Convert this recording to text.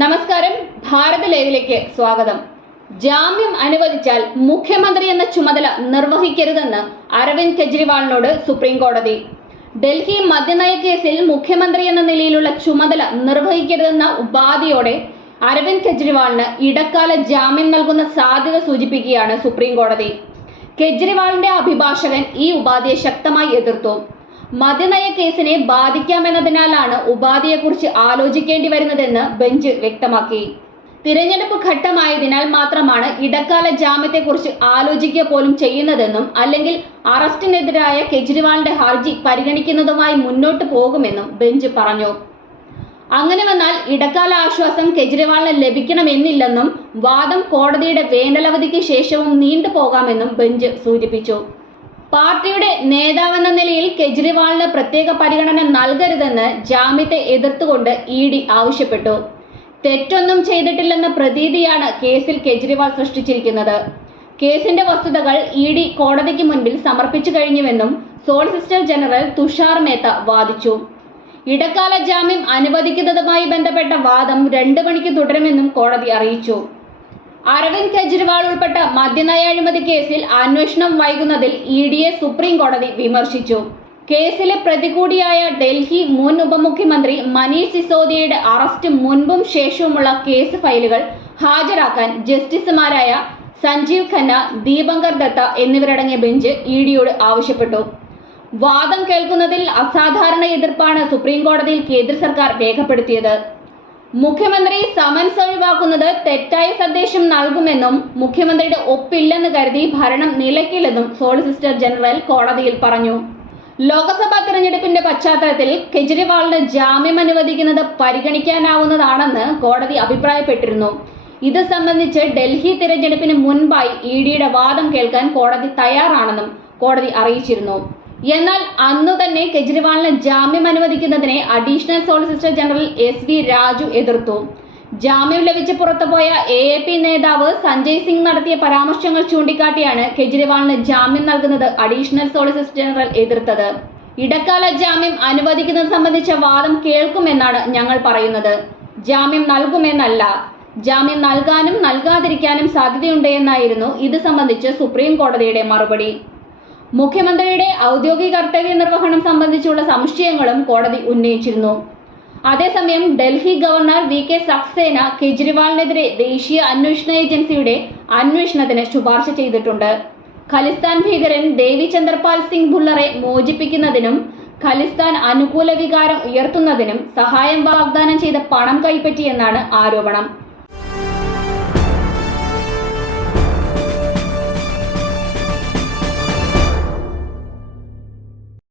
നമസ്കാരം, ഭാരത് ലൈവിലേക്ക് സ്വാഗതം. ജാമ്യം അനുവദിച്ചാൽ മുഖ്യമന്ത്രി എന്ന ചുമതല നിർവഹിക്കരുതെന്ന് അരവിന്ദ് കെജ്രിവാളിനോട് സുപ്രീം കോടതി. ഡൽഹി മദ്യനയ കേസിൽ മുഖ്യമന്ത്രി എന്ന നിലയിലുള്ള ചുമതല നിർവഹിക്കരുതെന്ന ഉപാധിയോടെ അരവിന്ദ് കെജ്രിവാളിന് ഇടക്കാല ജാമ്യം നൽകുന്ന സാധ്യത സൂചിപ്പിക്കുകയാണ് സുപ്രീം കോടതി. കെജ്രിവാളിന്റെ അഭിഭാഷകൻ ഈ ഉപാധിയെ ശക്തമായി എതിർത്തു. മദ്യനയ കേസിനെ ബാധിക്കാമെന്നതിനാലാണ് ഉപാധിയെക്കുറിച്ച് ആലോചിക്കേണ്ടി വരുന്നതെന്ന് ബെഞ്ച് വ്യക്തമാക്കി. തിരഞ്ഞെടുപ്പ് ഘട്ടമായതിനാൽ മാത്രമാണ് ഇടക്കാല ജാമ്യത്തെക്കുറിച്ച് ആലോചിക്കുക പോലും ചെയ്യുന്നതെന്നും അല്ലെങ്കിൽ അറസ്റ്റിനെതിരായ കെജ്രിവാളിന്റെ ഹർജി പരിഗണിക്കുന്നതുമായി മുന്നോട്ട് പോകുമെന്നും ബെഞ്ച് പറഞ്ഞു. അങ്ങനെ വന്നാൽ ഇടക്കാല ആശ്വാസം കെജ്രിവാളിന് ലഭിക്കണമെന്നില്ലെന്നും വാദം കോടതിയുടെ വേനലവധിക്ക് ശേഷവും നീണ്ടുപോകാമെന്നും ബെഞ്ച് സൂചിപ്പിച്ചു. പാർട്ടിയുടെ നേതാവെന്ന നിലയിൽ കെജ്രിവാളിന് പ്രത്യേക പരിഗണന നൽകരുതെന്ന് ജാമ്യത്തെ എതിർത്തുകൊണ്ട് ഇഡി ആവശ്യപ്പെട്ടു. തെറ്റൊന്നും ചെയ്തിട്ടില്ലെന്ന പ്രതീതിയാണ് കേസിൽ കെജ്രിവാൾ സൃഷ്ടിച്ചിരിക്കുന്നത്. കേസിന്റെ വസ്തുതകൾ ഇഡി കോടതിക്ക് മുൻപിൽ സമർപ്പിച്ചു കഴിഞ്ഞുവെന്നും സോളിസിറ്റർ ജനറൽ തുഷാർ മേത്ത വാദിച്ചു. ഇടക്കാല ജാമ്യം അനുവദിക്കുന്നതുമായി ബന്ധപ്പെട്ട വാദം 2 മണിക്ക് തുടരുമെന്നും കോടതി അറിയിച്ചു. അരവിന്ദ് കെജ്രിവാൾ ഉൾപ്പെട്ട മദ്യനയ അഴിമതി കേസിൽ അന്വേഷണം വൈകുന്നതിൽ ഇഡിയെ സുപ്രീം കോടതി വിമർശിച്ചു. കേസിലെ പ്രതി കൂടിയായ ഡൽഹി മുൻ ഉപമുഖ്യമന്ത്രി മനീഷ് സിസോദിയയുടെ അറസ്റ്റ് മുൻപും ശേഷവുമുള്ള കേസ് ഫയലുകൾ ഹാജരാക്കാൻ ജസ്റ്റിസുമാരായ സഞ്ജീവ് ഖന്ന, ദീപങ്കർ ദത്ത എന്നിവരടങ്ങിയ ബെഞ്ച് ഇഡിയോട് ആവശ്യപ്പെട്ടു. വാദം കേൾക്കുന്നതിൽ അസാധാരണ എതിർപ്പാണ് സുപ്രീം കോടതിയിൽ കേന്ദ്ര സർക്കാർ രേഖപ്പെടുത്തിയത്. മുഖ്യമന്ത്രി സമൻസ് ഒഴിവാക്കുന്നത് തെറ്റായ സന്ദേശം നൽകുമെന്നും മുഖ്യമന്ത്രിയുടെ ഒപ്പില്ലെന്ന് കരുതി ഭരണം നിലയ്ക്കില്ലെന്നും സോളിസിറ്റർ ജനറൽ കോടതിയിൽ പറഞ്ഞു. ലോക്സഭാ തെരഞ്ഞെടുപ്പിന്റെ പശ്ചാത്തലത്തിൽ കെജ്രിവാളിന് ജാമ്യം അനുവദിക്കുന്നത് പരിഗണിക്കാനാവുന്നതാണെന്ന് കോടതി അഭിപ്രായപ്പെട്ടിരുന്നു. ഇത് സംബന്ധിച്ച് ഡൽഹി തിരഞ്ഞെടുപ്പിന് മുൻപായി ഇഡിയുടെ വാദം കേൾക്കാൻ കോടതി തയ്യാറാണെന്നും കോടതി അറിയിച്ചിരുന്നു. എന്നാൽ അന്നു തന്നെ കെജ്രിവാളിന് ജാമ്യം അനുവദിക്കുന്നതിനെ additional solicitor general SV Raju എതിർത്തു. ജാമ്യം ലഭിച്ച് പുറത്തുപോയ AAP നേതാവ് സഞ്ജയ് സിംഗ് നടത്തിയ പരാമർശങ്ങൾ ചൂണ്ടിക്കാട്ടിയാണ് കെജ്രിവാളിന് ജാമ്യം നൽകുന്നത് അഡീഷണൽ സോളിസിറ്റർ ജനറൽ എതിർത്തത്. ഇടക്കാല ജാമ്യം അനുവദിക്കുന്നത് സംബന്ധിച്ച വാദം കേൾക്കുമെന്നാണ് ഞങ്ങൾ പറയുന്നത്, ജാമ്യം നൽകുമെന്നല്ല. ജാമ്യം നൽകാനും നൽകാതിരിക്കാനും സാധ്യതയുണ്ട് എന്നായിരുന്നു ഇത് സംബന്ധിച്ച് സുപ്രീം കോടതിയുടെ മറുപടി. മുഖ്യമന്ത്രിയുടെ ഔദ്യോഗിക കർത്തവ്യ നിർവഹണം സംബന്ധിച്ചുള്ള സംശയങ്ങളും കോടതി ഉന്നയിച്ചിരുന്നു. അതേസമയം ഡൽഹി ഗവർണർ VK സക്സേന കെജ്രിവാളിനെതിരെ ദേശീയ അന്വേഷണ ഏജൻസിയുടെ അന്വേഷണത്തിന് ശുപാർശ ചെയ്തിട്ടുണ്ട്. ഖലിസ്ഥാൻ ഭീകരൻ ദേവിചന്ദർപാൽ സിംഗ് ഭുല്ലറെ മോചിപ്പിക്കുന്നതിനും ഖലിസ്ഥാൻ അനുകൂല വികാരം ഉയർത്തുന്നതിനും സഹായം വാഗ്ദാനം ചെയ്ത പണം കൈപ്പറ്റിയെന്നാണ് ആരോപണം.